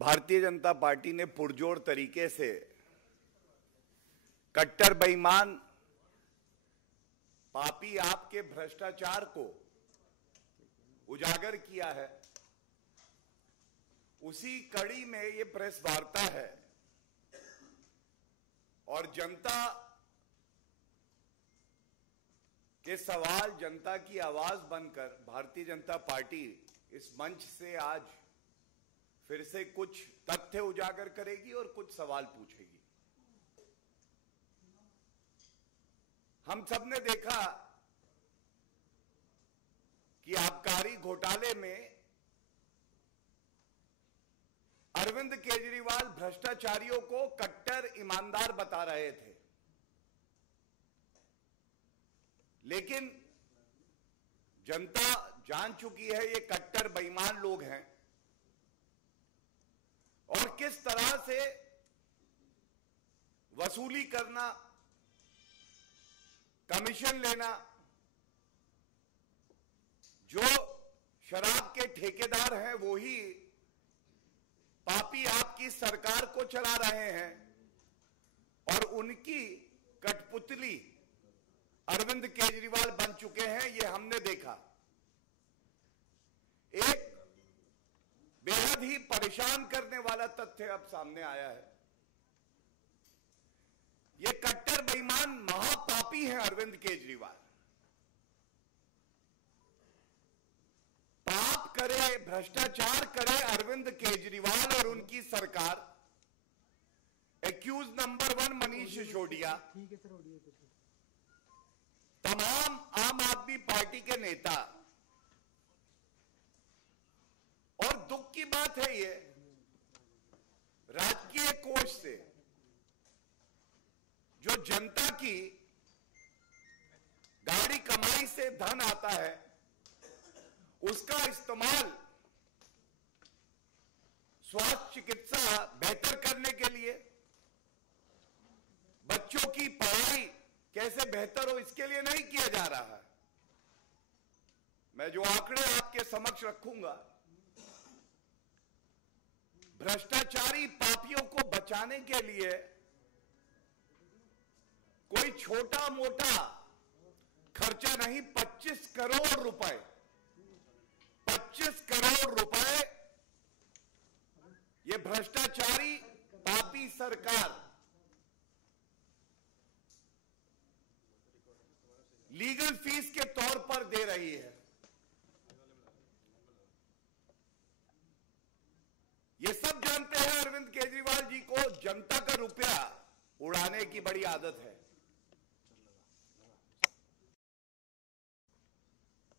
Bharatiya Janata party ने पुरजोर तरीके से कट्टर बेईमान पापी आपके भ्रष्टाचार को उजागर किया है। उसी कड़ी में ये प्रेस वार्ता है और जनता के सवाल, जनता की आवाज बनकर भारतीय जनता पार्टी इस मंच से आज फिर से कुछ तथ्य उजागर करेगी और कुछ सवाल पूछेगी। हम सब ने देखा कि आबकारी घोटाले में अरविंद केजरीवाल भ्रष्टाचारियों को कट्टर ईमानदार बता रहे थे, लेकिन जनता जान चुकी है ये कट्टर बेईमान लोग हैं और किस तरह से वसूली करना, कमीशन लेना, जो शराब के ठेकेदार हैं वो ही पापी आपकी सरकार को चला रहे हैं और उनकी कठपुतली अरविंद केजरीवाल बन चुके हैं। ये हमने देखा। एक बेहद ही परेशान करने वाला तथ्य अब सामने आया है। ये कट्टर बेईमान महापापी हैं अरविंद केजरीवाल। पाप करे, भ्रष्टाचार करे अरविंद केजरीवाल और उनकी सरकार। एक्यूज नंबर 1 मनीष सिसोदिया, तमाम आम आदमी पार्टी के नेता। और दुख की बात है ये, राजकीय कोष से जो जनता की गाड़ी कमाई से धन आता है उसका इस्तेमाल स्वास्थ्य चिकित्सा बेहतर करने के लिए, बच्चों की पढ़ाई कैसे बेहतर हो इसके लिए नहीं किया जा रहा है। मैं जो आंकड़े आपके समक्ष रखूंगा, भ्रष्टाचारी पापियों को बचाने के लिए कोई छोटा मोटा खर्चा नहीं, 25 करोड़ रुपए, 25 करोड़ रुपए ये भ्रष्टाचारी पापी सरकार लीगल फीस के तौर पर दे रही है। ये सब जानते हैं अरविंद केजरीवाल जी को जनता का रुपया उड़ाने की बड़ी आदत है।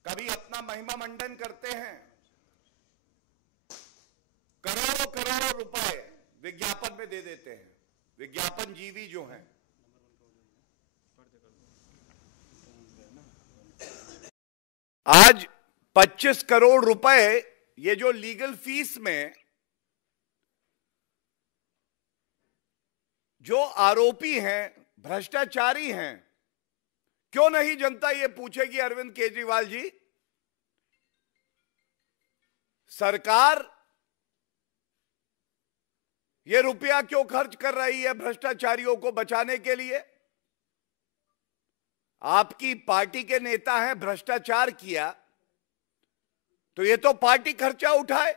कभी अपना महिमा मंडन करते हैं, करोड़ों करोड़ों रुपए विज्ञापन में दे देते हैं। विज्ञापन जीवी जो हैं, आज 25 करोड़ रुपए ये जो लीगल फीस में जो आरोपी हैं, भ्रष्टाचारी हैं, क्यों नहीं जनता ये पूछेगी अरविंद केजरीवाल जी, सरकार ये रुपया क्यों खर्च कर रही है भ्रष्टाचारियों को बचाने के लिए? आपकी पार्टी के नेता हैं, भ्रष्टाचार किया तो ये तो पार्टी खर्चा उठाए।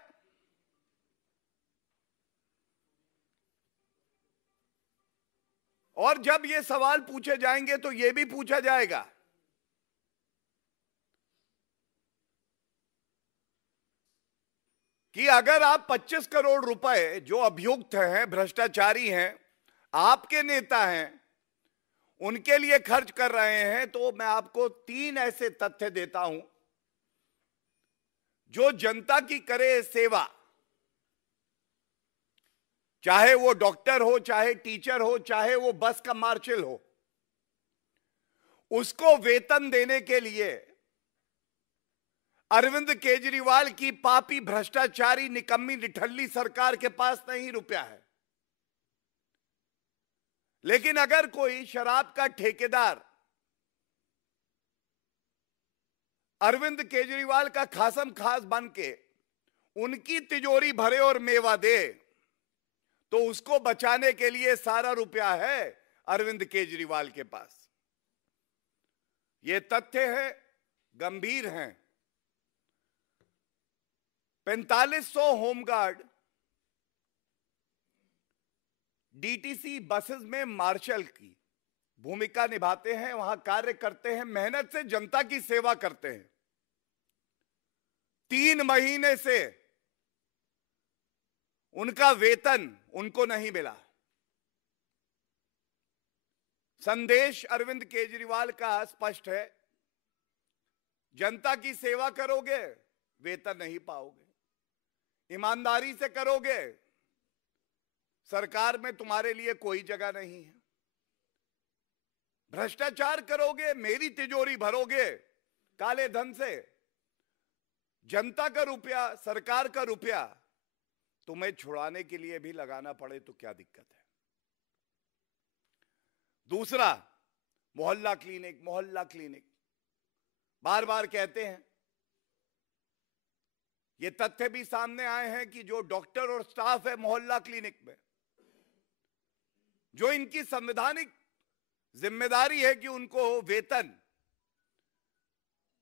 और जब ये सवाल पूछे जाएंगे तो ये भी पूछा जाएगा कि अगर आप 25 करोड़ रुपए जो अभियुक्त हैं, भ्रष्टाचारी हैं, आपके नेता हैं, उनके लिए खर्च कर रहे हैं, तो मैं आपको 3 ऐसे तथ्य देता हूं जो जनता की करे सेवा, चाहे वो डॉक्टर हो, चाहे टीचर हो, चाहे वो बस का मार्शल हो, उसको वेतन देने के लिए अरविंद केजरीवाल की पापी भ्रष्टाचारी निकम्मी निठल्ली सरकार के पास नहीं रुपया है। लेकिन अगर कोई शराब का ठेकेदार अरविंद केजरीवाल का खासम खास बन के उनकी तिजोरी भरे और मेवा दे, तो उसको बचाने के लिए सारा रुपया है अरविंद केजरीवाल के पास। ये तथ्य है, गंभीर हैं। 4500 होमगार्ड डीटीसी बसेस में मार्शल की भूमिका निभाते हैं, वहां कार्य करते हैं, मेहनत से जनता की सेवा करते हैं। 3 महीने से उनका वेतन उनको नहीं मिला। संदेश अरविंद केजरीवाल का स्पष्ट है, जनता की सेवा करोगे, वेतन नहीं पाओगे। ईमानदारी से करोगे, सरकार में तुम्हारे लिए कोई जगह नहीं है। भ्रष्टाचार करोगे, मेरी तिजोरी भरोगे काले धन से, जनता का रुपया, सरकार का रुपया तुम्हें छुड़ाने के लिए भी लगाना पड़े तो क्या दिक्कत है। दूसरा, मोहल्ला क्लिनिक, मोहल्ला क्लिनिक बार बार कहते हैं। ये तथ्य भी सामने आए हैं कि जो डॉक्टर और स्टाफ है मोहल्ला क्लिनिक में, जो इनकी संवैधानिक जिम्मेदारी है कि उनको वेतन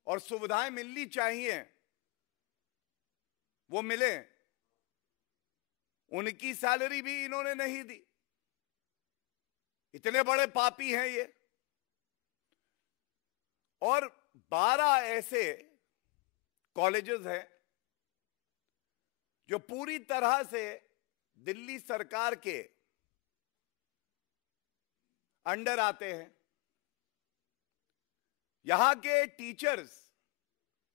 और सुविधाएं मिलनी चाहिए, वो मिले, उनकी सैलरी भी इन्होंने नहीं दी। इतने बड़े पापी हैं ये। और 12 ऐसे कॉलेजेस हैं जो पूरी तरह से दिल्ली सरकार के अंडर आते हैं। यहां के टीचर्स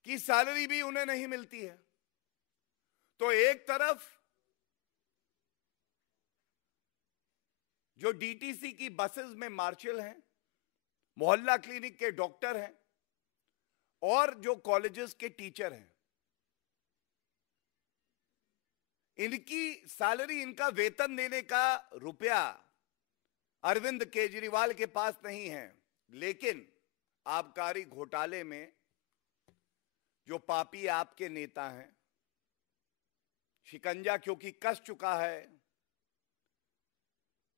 की सैलरी भी उन्हें नहीं मिलती है। तो एक तरफ जो डीटीसी की बसेस में मार्शल हैं, मोहल्ला क्लिनिक के डॉक्टर हैं, और जो कॉलेजेस के टीचर हैं, इनकी सैलरी, इनका वेतन देने का रुपया अरविंद केजरीवाल के पास नहीं है। लेकिन आबकारी घोटाले में जो पापी आपके नेता हैं, शिकंजा क्योंकि कस चुका है,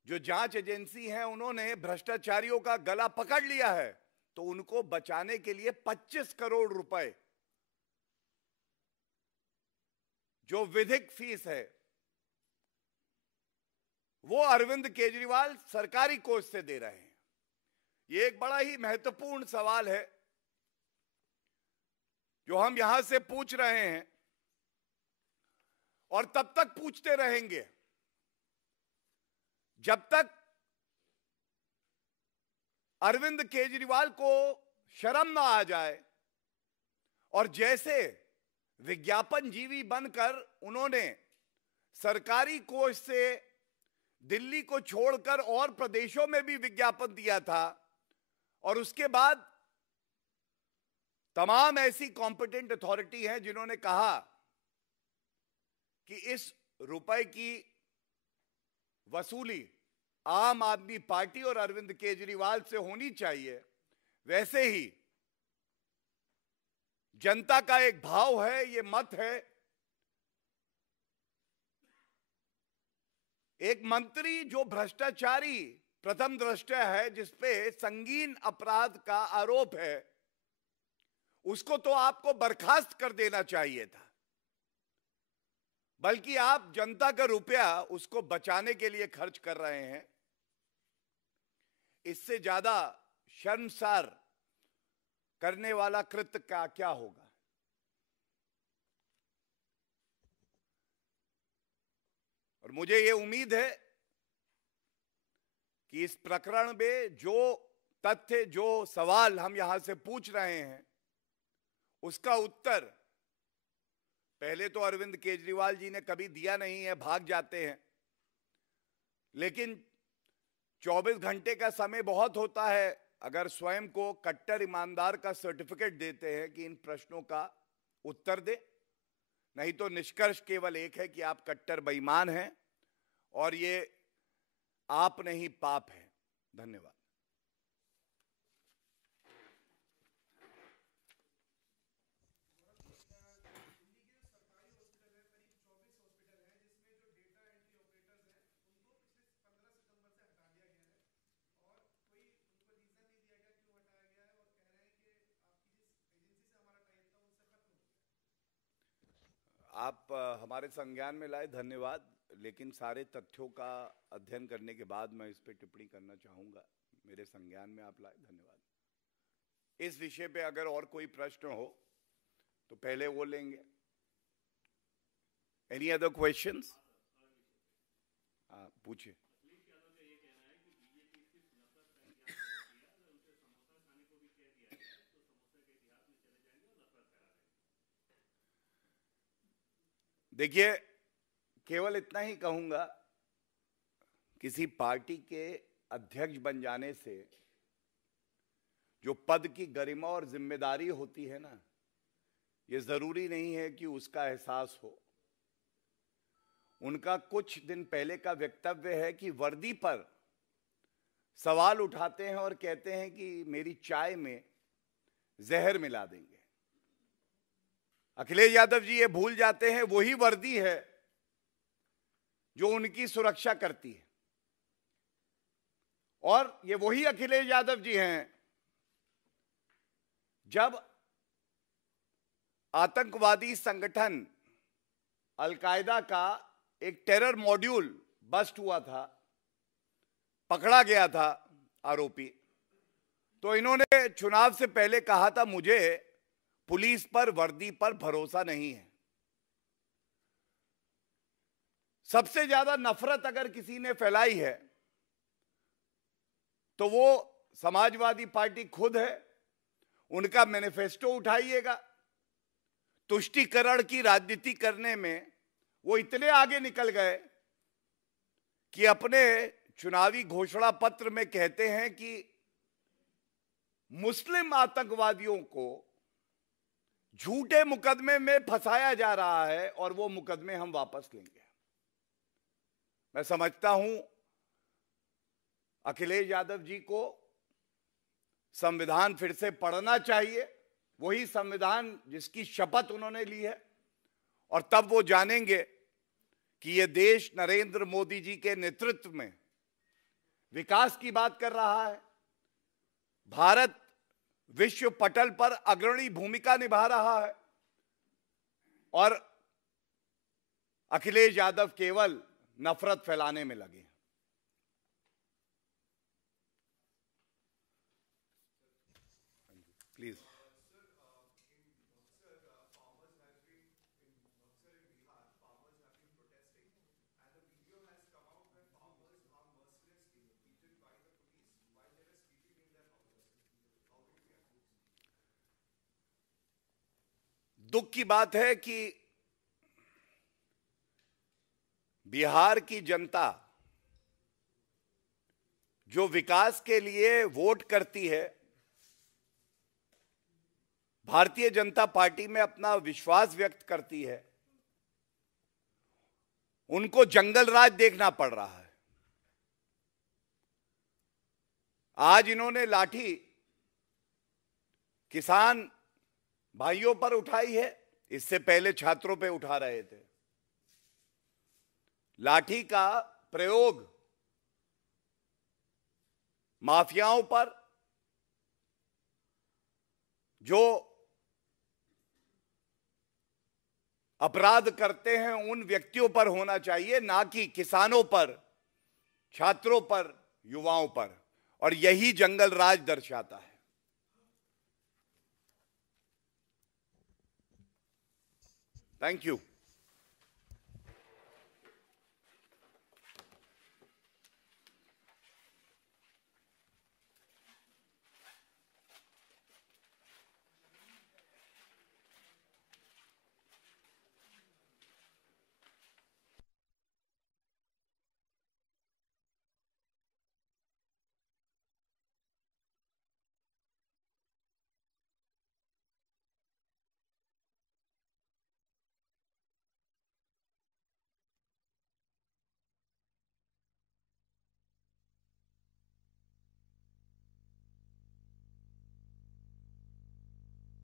जो जांच एजेंसी है उन्होंने भ्रष्टाचारियों का गला पकड़ लिया है, तो उनको बचाने के लिए 25 करोड़ रुपए जो विधिक फीस है वो अरविंद केजरीवाल सरकारी कोष से दे रहे हैं। ये एक बड़ा ही महत्वपूर्ण सवाल है जो हम यहां से पूछ रहे हैं और तब तक पूछते रहेंगे जब तक अरविंद केजरीवाल को शर्म ना आ जाए और जैसे विज्ञापन जीवी बनकर उन्होंने सरकारी कोष से दिल्ली को छोड़कर और प्रदेशों में भी विज्ञापन दिया था, और उसके बाद तमाम ऐसी कॉम्पिटेंट अथॉरिटी हैं जिन्होंने कहा कि इस रुपए की वसूली आम आदमी पार्टी और अरविंद केजरीवाल से होनी चाहिए, वैसे ही जनता का एक भाव है, ये मत है। एक मंत्री जो भ्रष्टाचारी प्रथम दृष्टया है, जिसपे संगीन अपराध का आरोप है, उसको तो आपको बर्खास्त कर देना चाहिए था, बल्कि आप जनता का रुपया उसको बचाने के लिए खर्च कर रहे हैं। इससे ज्यादा शर्मसार करने वाला कृत्य का क्या होगा। और मुझे यह उम्मीद है कि इस प्रकरण में जो तथ्य, जो सवाल हम यहां से पूछ रहे हैं, उसका उत्तर पहले तो अरविंद केजरीवाल जी ने कभी दिया नहीं है, भाग जाते हैं। लेकिन 24 घंटे का समय बहुत होता है। अगर स्वयं को कट्टर ईमानदार का सर्टिफिकेट देते हैं कि इन प्रश्नों का उत्तर दे, नहीं तो निष्कर्ष केवल एक है कि आप कट्टर बेईमान हैं और ये आप नहीं पाप है। धन्यवाद। आप हमारे संज्ञान में लाए, धन्यवाद। लेकिन सारे तथ्यों का अध्ययन करने के बाद मैं इस पे टिप्पणी करना चाहूंगा। मेरे संज्ञान में आप लाए, धन्यवाद। इस विषय पे अगर और कोई प्रश्न हो तो पहले वो लेंगे। Any other questions? पूछिए। देखिए, केवल इतना ही कहूंगा, किसी पार्टी के अध्यक्ष बन जाने से जो पद की गरिमा और जिम्मेदारी होती है ना, ये जरूरी नहीं है कि उसका एहसास हो। उनका कुछ दिन पहले का वक्तव्य है कि वर्दी पर सवाल उठाते हैं और कहते हैं कि मेरी चाय में जहर मिला देंगे। अखिलेश यादव जी ये भूल जाते हैं वही वर्दी है जो उनकी सुरक्षा करती है, और ये वही अखिलेश यादव जी हैं जब आतंकवादी संगठन अलकायदा का एक टेरर मॉड्यूल बस्ट हुआ था, पकड़ा गया था आरोपी, तो इन्होंने चुनाव से पहले कहा था मुझे पुलिस पर, वर्दी पर भरोसा नहीं है। सबसे ज्यादा नफरत अगर किसी ने फैलाई है तो वो समाजवादी पार्टी खुद है। उनका मैनिफेस्टो उठाइएगा। तुष्टीकरण की राजनीति करने में वो इतने आगे निकल गए कि अपने चुनावी घोषणा पत्र में कहते हैं कि मुस्लिम आतंकवादियों को झूठे मुकदमे में फंसाया जा रहा है और वो मुकदमे हम वापस लेंगे। मैं समझता हूं अखिलेश यादव जी को संविधान फिर से पढ़ना चाहिए, वही संविधान जिसकी शपथ उन्होंने ली है, और तब वो जानेंगे कि ये देश नरेंद्र मोदी जी के नेतृत्व में विकास की बात कर रहा है। भारत विश्व पटल पर अग्रणी भूमिका निभा रहा है और अखिलेश यादव केवल नफरत फैलाने में लगे। प्लीज। दुख की बात है कि बिहार की जनता जो विकास के लिए वोट करती है, भारतीय जनता पार्टी में अपना विश्वास व्यक्त करती है, उनको जंगल राज देखना पड़ रहा है। आज इन्होंने लाठी किसान भाइयों पर उठाई है, इससे पहले छात्रों पे उठा रहे थे। लाठी का प्रयोग माफियाओं पर, जो अपराध करते हैं उन व्यक्तियों पर होना चाहिए, ना कि किसानों पर, छात्रों पर, युवाओं पर। और यही जंगल राज दर्शाता है। Thank you.